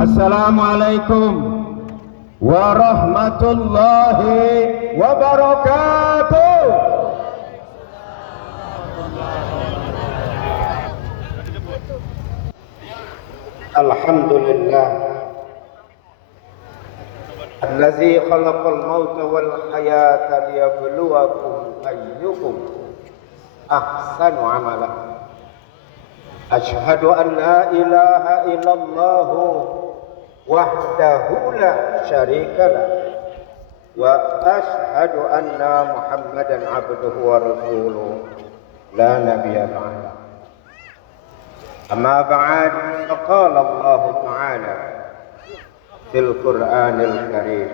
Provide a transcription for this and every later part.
Assalamualaikum warahmatullahi wabarakatuh. Alhamdulillah allazi khalaqal mauta wal hayata liyabluwakum ayyukum ahsanu amala. Asyhadu an la ilaha illallah wahdahu la syarikalah wa asyhadu anna Muhammadan abduhu wa rasuluh la nabiyya ba'da. Amma ba'd, faqala Allah ta'ala fil Qur'anil Karim.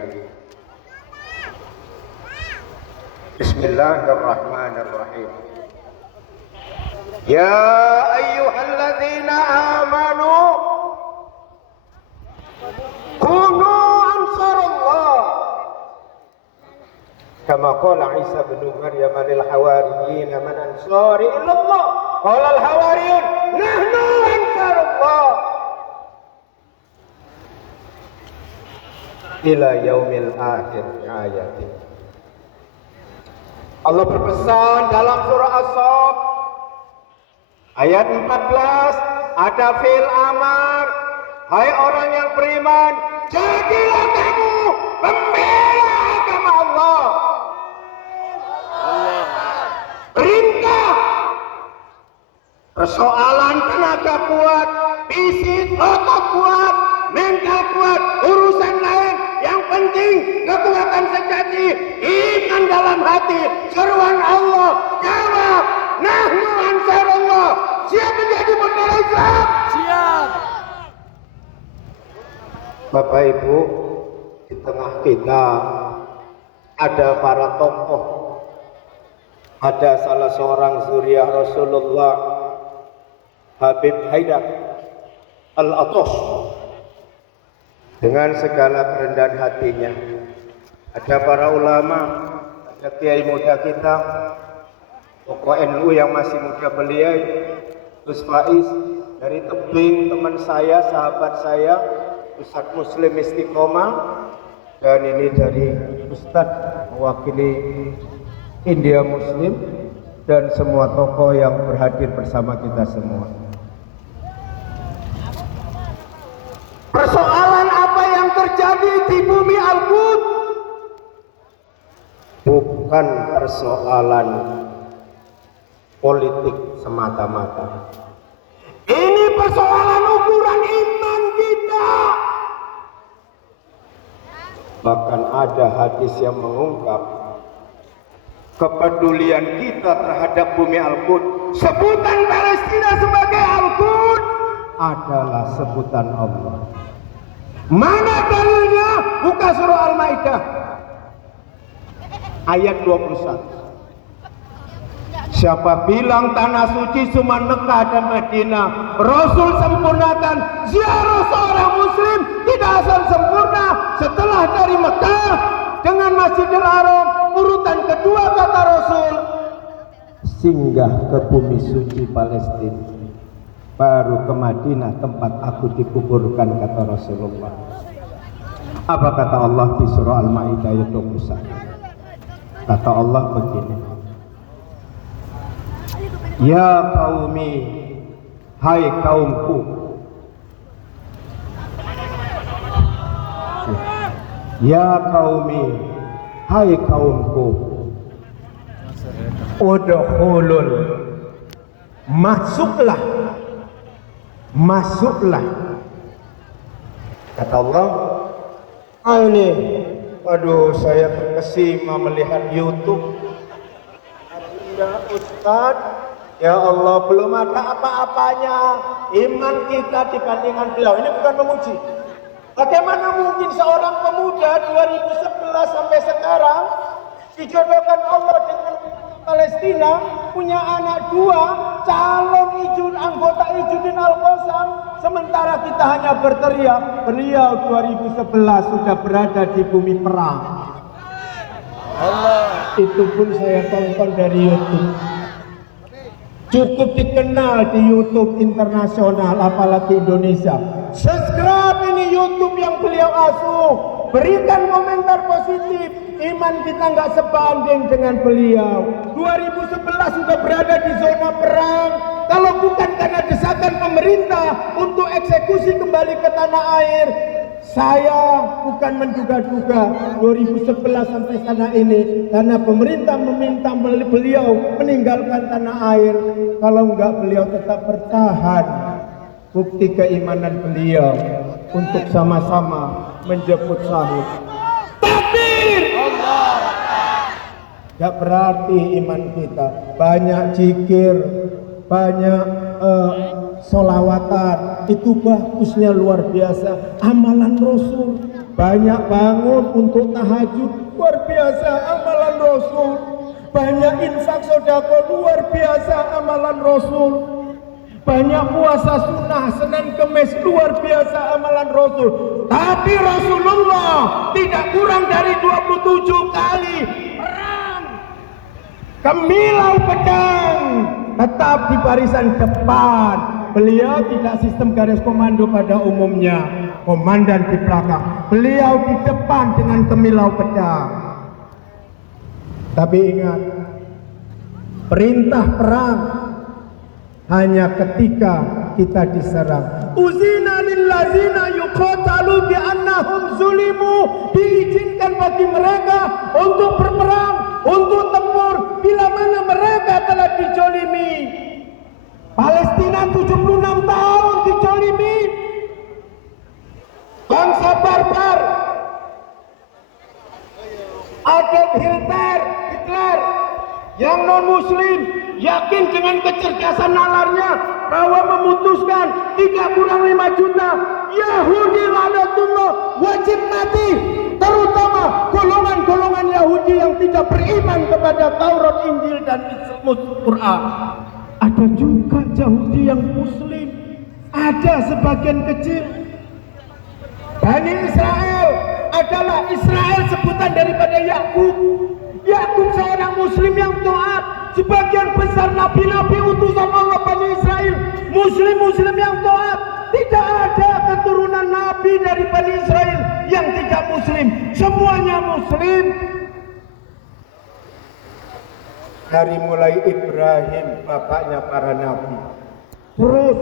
Bismillahirrahmanirrahim. Ya ayyuhalladzina amanu kunu ansarallah kama qala Isa bin Maryam lil hawariyin man ansari ilallah qala al hawariyun nahnu ansarullah ila yaumil akhir ayatin. Allah berpesan dalam surah As-Saff ayat 14, ada fil amar, hai orang yang beriman, jadilah kamu pembela agama Allah. Perintah. Persoalan tenaga kuat, fisik, otot kuat, mental kuat, urusan lain. Yang penting kekuatan sejati, iman dalam hati, seruan Allah. Jawab, nahnu ansarullah. Siap menjadi bendera Islam? Siap. Bapak Ibu, di tengah kita ada para tokoh. Ada salah seorang zuriyah Rasulullah, Habib Haidar Al-Atos, dengan segala kerendahan hatinya. Ada para ulama, ada kiai muda kita, tokoh NU yang masih muda belia, Gus Faiz dari Tebing, teman saya, sahabat saya, Ustadz Muslim Istiqomah, dan ini dari Ustadz mewakili India Muslim, dan semua tokoh yang berhadir bersama kita semua. Persoalan apa yang terjadi di bumi Al-Quds bukan persoalan politik semata-mata. Ini persoalan ukuran iman kita. Bahkan ada hadis yang mengungkap kepedulian kita terhadap bumi Al-Quds. Sebutan Palestina sebagai Al-Quds adalah sebutan Allah. Mana dalilnya? Buka surah Al-Maidah ayat 21. Siapa bilang tanah suci cuma Mekah dan Madinah, Rasul sempurnakan ziarah seorang muslim tidak asal sempurna setelah dari Mekah dengan Masjidil Haram, urutan kedua kata Rasul, singgah ke bumi suci Palestina, baru ke Madinah tempat aku dikuburkan, kata Rasulullah. Apa kata Allah di surah Al-Maidah ayat 21? Kata Allah begini, ya qaumi, hai kaumku, ya qaumi, hai kaumku, udkhulul, masuklah, masuklah. Kata Allah, ini, waduh, saya terkesima melihat YouTube. Ya Ustaz, ya Allah, belum ada apa-apanya iman kita dibandingkan beliau. Ini bukan memuji. Bagaimana mungkin seorang pemuda 2011 sampai sekarang dijodohkan Allah dengan Palestina, punya anak 2, calon anggota Ijudin Al-Qassam, sementara kita hanya berteriak, beliau 2011 sudah berada di bumi perang. Allah. Itu pun saya tonton dari YouTube. Cukup dikenal di YouTube internasional, apalagi Indonesia. Subscribe ini YouTube. YouTube yang beliau asuh, berikan komentar positif. Iman kita nggak sebanding dengan beliau. 2011 sudah berada di zona perang. Kalau bukan karena desakan pemerintah untuk eksekusi kembali ke tanah air, saya bukan menduga-duga 2011 sampai sana ini karena pemerintah meminta beliau meninggalkan tanah air. Kalau enggak, beliau tetap bertahan. Bukti keimanan beliau untuk sama-sama menjemput syahid. Takbir! Gak berarti iman kita banyak zikir, banyak solawatan, itu bagusnya luar biasa. Amalan Rasul, banyak bangun untuk tahajud, luar biasa amalan Rasul. Banyak infak sedekah, luar biasa amalan Rasul. Banyak puasa sunnah Senin Kemis, luar biasa amalan Rasul. Tapi Rasulullah tidak kurang dari 27 kali perang kemilau pedang, tetap di barisan depan. Beliau tidak sistem garis komando pada umumnya, komandan di belakang, beliau di depan dengan kemilau pedang. Tapi ingat, perintah perang hanya ketika kita diserang. Uzina lillazina yuqatalu bi'annahum zulimu, diizinkan bagi mereka untuk berperang, untuk tempur bila mana mereka telah dijolimi. Palestina 76 tahun dijolimi, bangsa barbar. Adolf Hitler yang non muslim yakin dengan kecerdasan nalarnya bahwa memutuskan 3 kurang 5 juta Yahudi laknatullah wajib mati, terutama golongan-golongan Yahudi yang tidak beriman kepada Taurat, Injil dan Quran. Ada juga Yahudi yang muslim, ada sebagian kecil. Bani Israel adalah Israel sebutan daripada Yakub. Yakub seorang muslim yang taat. Sebagian besar nabi-nabi utusan Allah Bani Israel muslim-muslim yang taat. Tidak ada keturunan nabi dari Bani Israel yang tidak muslim. Semuanya muslim. Dari mulai Ibrahim bapaknya para nabi, terus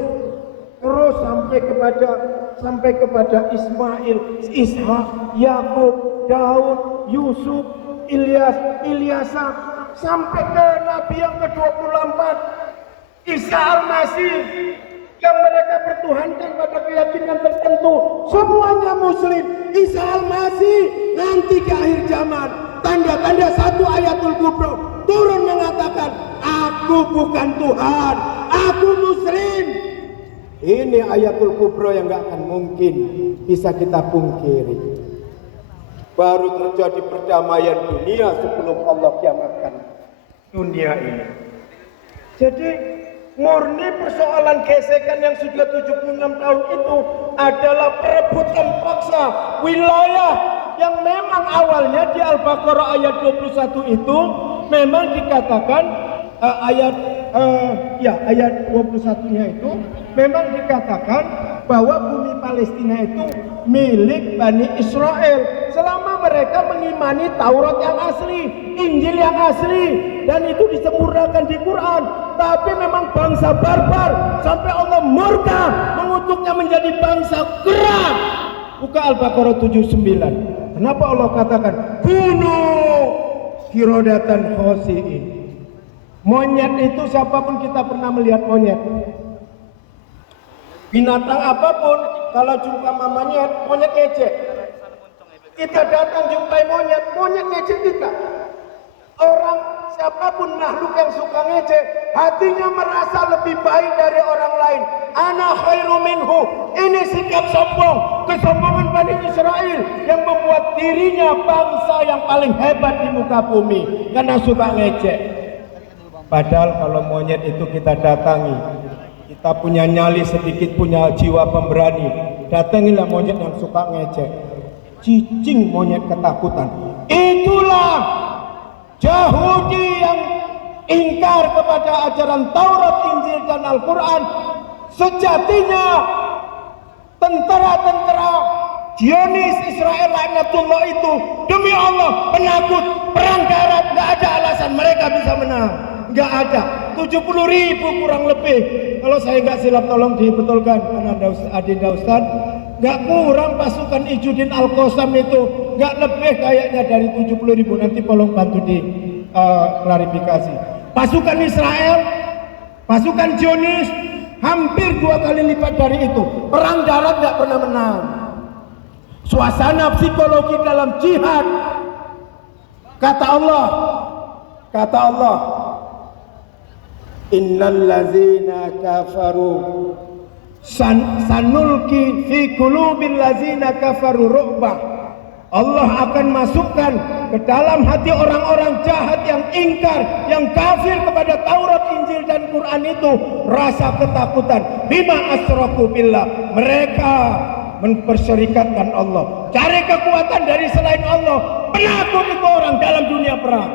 sampai kepada Ismail, Ishak, Yakub, Daud, Yusuf, Ilyasa, sampai ke Nabi yang ke-24 Isa Al-Masih yang mereka bertuhankan pada keyakinan tertentu. Semuanya muslim. Isa Al-Masih nanti ke akhir zaman, tanda-tanda 1 ayatul kubro turun mengatakan, aku bukan Tuhan, aku muslim. Ini ayatul kubro yang gak akan mungkin bisa kita pungkiri. Baru terjadi perdamaian dunia sebelum Allah kiamatkan dunia ini. Jadi murni persoalan gesekan yang sudah 76 tahun itu adalah perebutan paksa wilayah yang memang awalnya di Al-Baqarah ayat 21 itu memang dikatakan ayat 21-nya itu memang dikatakan bahwa bumi Palestina itu milik Bani Israel selama mereka mengimani Taurat yang asli, Injil yang asli, dan itu disempurnakan di Quran. Tapi memang bangsa barbar sampai Allah murka mengutuknya menjadi bangsa kera. Buka Al-Baqarah 79. Kenapa Allah katakan bunuh kirodatan khosiin? Monyet itu siapapun kita pernah melihat monyet. Binatang apapun kalau jumpa monyet ngejek. Kita datang jumpai monyet ngejek kita. Orang siapapun makhluk yang suka ngejek, hatinya merasa lebih baik dari orang lain. Ana khairu minhu. Ini sikap sombong, kesombongan Bani Israel yang membuat dirinya bangsa yang paling hebat di muka bumi karena suka ngejek. Padahal kalau monyet itu kita datangi, kita punya nyali sedikit, punya jiwa pemberani, datangilah monyet yang suka ngecek. Cicing monyet ketakutan. Itulah Yahudi yang ingkar kepada ajaran Taurat, Injil dan Al-Quran. Sejatinya tentara-tentara Zionis Israel laknatullah itu demi Allah penakut, perang darat, nggak ada alasan mereka bisa menang, nggak ada. 70.000 kurang lebih, kalau saya nggak silap tolong dibetulkan Adinda Ustaz, nggak kurang pasukan Izzuddin Al-Qassam itu, nggak lebih kayaknya dari 70.000, nanti tolong bantu di klarifikasi. Pasukan Israel, pasukan Zionis hampir 2 kali lipat dari itu, perang darat nggak pernah menang. Suasana psikologi dalam jihad, kata Allah, innal ladzina kafaru sanulki fi qulubil ladzina kafaru ru'bah. Allah akan masukkan ke dalam hati orang-orang jahat yang ingkar, yang kafir kepada Taurat, Injil dan Quran itu rasa ketakutan. Bima asyraku billah, mereka memperserikatkan Allah, cari kekuatan dari selain Allah. Penakut itu orang dalam dunia perang.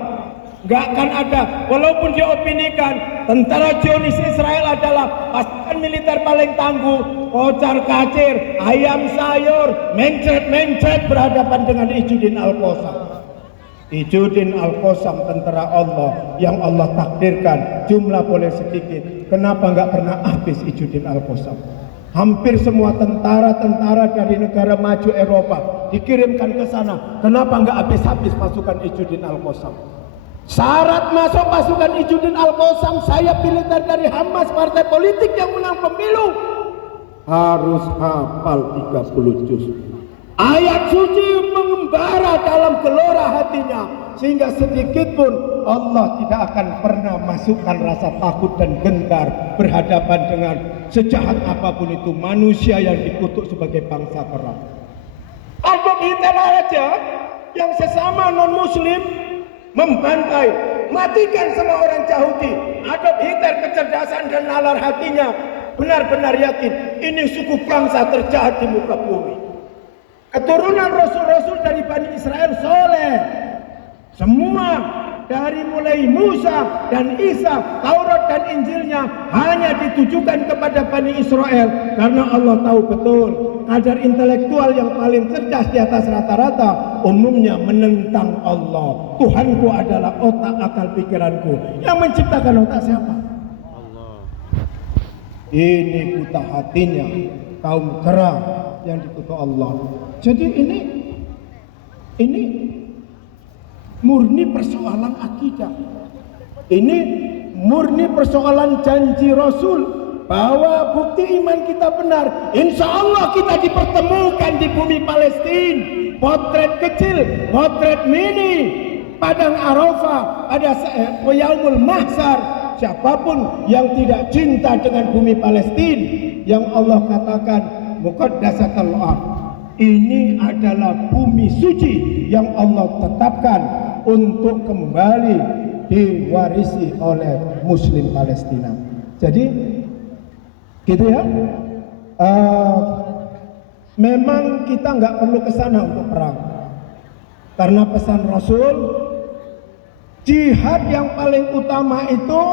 Gak akan ada, walaupun diopinikan tentara Zionis Israel adalah pasukan militer paling tangguh, kocar kacir, ayam sayur, mencret berhadapan dengan Izzuddin Al-Qassam. Izzuddin Al-Qassam tentara Allah yang Allah takdirkan jumlah boleh sedikit. Kenapa nggak pernah habis Izzuddin Al-Qassam? Hampir semua tentara-tentara dari negara maju Eropa dikirimkan ke sana. Kenapa nggak habis-habis pasukan Izzuddin Al-Qassam? Syarat masuk pasukan Izzuddin Al-Qassam, sayap militer dari Hamas, partai politik yang menang pemilu, harus hafal 30 juz. Ayat suci mengembara dalam gelora hatinya, sehingga sedikit pun Allah tidak akan pernah masukkan rasa takut dan gentar berhadapan dengan sejahat apapun itu manusia yang dikutuk sebagai bangsa kera. Adolf Hitler aja yang sesama non-muslim membantai, matikan semua orang Yahudi. Adolf Hitler kecerdasan dan nalar hatinya benar-benar yakin ini suku bangsa terjahat di muka bumi. Keturunan rasul-rasul dari Bani Israel soleh, semua dari mulai Musa dan Isa, Taurat dan Injilnya hanya ditujukan kepada Bani Israel karena Allah tahu betul kadar intelektual yang paling cerdas di atas rata-rata umumnya menentang Allah. Tuhanku adalah otak akal pikiranku. Yang menciptakan otak siapa? Allah. Ini buta hatinya kaum kera yang dikutuk Allah. Jadi ini murni persoalan akidah. Ini murni persoalan janji Rasul bahwa bukti iman kita benar. Insya Allah kita dipertemukan di bumi Palestina. Potret kecil, potret mini, padang Arafah, pada Yaumul Mahsyar. Siapapun yang tidak cinta dengan bumi Palestina yang Allah katakan muqaddasatul ardh, ini adalah bumi suci yang Allah tetapkan untuk kembali diwarisi oleh Muslim Palestina. Jadi gitu ya. Memang kita nggak perlu ke sana untuk perang, karena pesan Rasul, jihad yang paling utama itu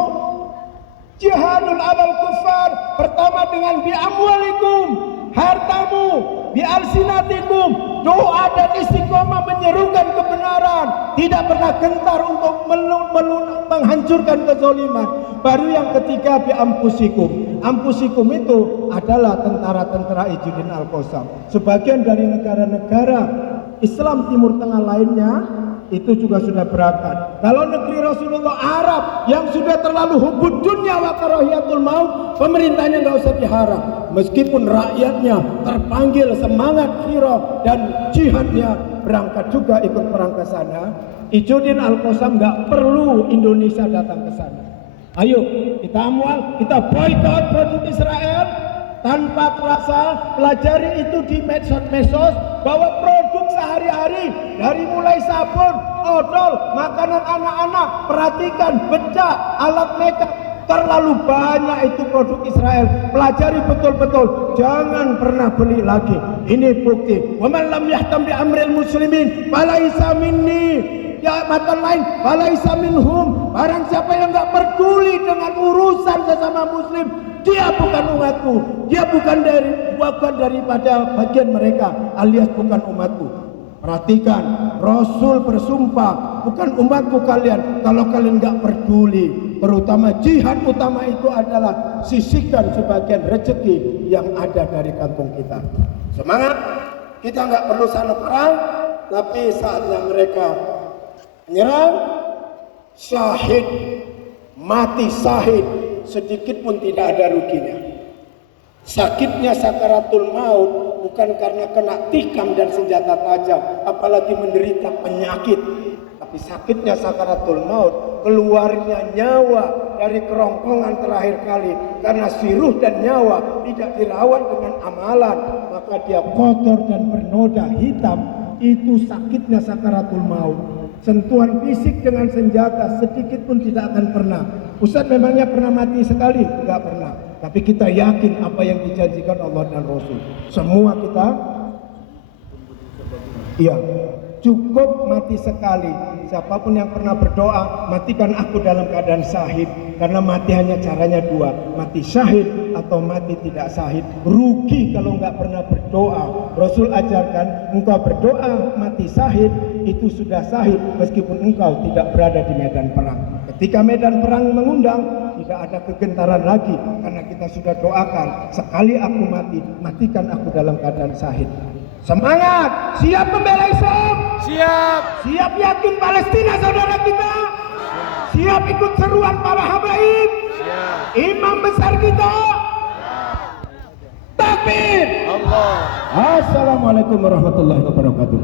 jihadul alal kufar. Pertama dengan bi amwalikum, hartamu, bi alsinatikum, doa dan istiqomah menyerukan kebenaran, tidak pernah gentar untuk menghancurkan kezaliman. Baru yang ketiga bi ampusikum. Ampusikum itu adalah tentara-tentara Izzuddin Al-Qassam. Sebagian dari negara-negara Islam Timur Tengah lainnya itu juga sudah berangkat. Kalau negeri Rasulullah Arab yang sudah terlalu hubud dunya wa karahiyatul maut, pemerintahnya nggak usah diharap. Meskipun rakyatnya terpanggil semangat hero dan jihadnya berangkat juga ikut perang ke sana, Izzuddin Al-Qassam nggak perlu Indonesia datang ke sana. Ayo kita amwal, kita boykot produk Israel tanpa terasa. Pelajari itu di medsos bahwa produk sehari-hari dari mulai sabun, odol, makanan anak-anak, perhatikan bedak, alat makeup, terlalu banyak itu produk Israel. Pelajari betul-betul, jangan pernah beli lagi. Ini bukti. Wa man lam yahtam bi amril muslimin falaisa minni. Ya matan lain, falaisa minhum. Barang siapa yang enggak peduli dengan urusan sesama muslim, Dia bukan umatku, dia bukan daripada bagian mereka, alias bukan umatku. Perhatikan, Rasul bersumpah, bukan umatku kalian. Kalau kalian nggak peduli, terutama jihad utama itu adalah sisihkan sebagian rezeki yang ada dari kantong kita. Semangat, kita nggak perlu sana perang, tapi saatnya mereka menyerang, syahid, mati syahid, sedikit pun tidak ada ruginya. Sakitnya sakaratul maut bukan karena kena tikam dan senjata tajam, apalagi menderita penyakit. Tapi sakitnya sakaratul maut, keluarnya nyawa dari kerongkongan terakhir kali, karena si ruh dan nyawa tidak dirawat dengan amalan, maka dia kotor dan bernoda hitam. Itu sakitnya sakaratul maut. Sentuhan fisik dengan senjata sedikit pun tidak akan pernah. Ustaz memangnya pernah mati sekali? Tidak pernah. Tapi kita yakin apa yang dijanjikan Allah dan Rasul. Semua kita, iya, cukup mati sekali. Siapapun yang pernah berdoa, matikan aku dalam keadaan syahid. Karena mati hanya caranya dua, mati syahid atau mati tidak syahid. Rugi kalau nggak pernah berdoa. Rasul ajarkan, engkau berdoa mati syahid, itu sudah syahid meskipun engkau tidak berada di medan perang. Ketika medan perang mengundang, tidak ada kegentaran lagi, karena kita sudah doakan, sekali aku mati, matikan aku dalam keadaan syahid. Semangat, siap membela Islam, siap yakin Palestina saudara kita, siap ikut seruan para habaib, imam besar kita. Takbir. Assalamualaikum warahmatullahi wabarakatuh.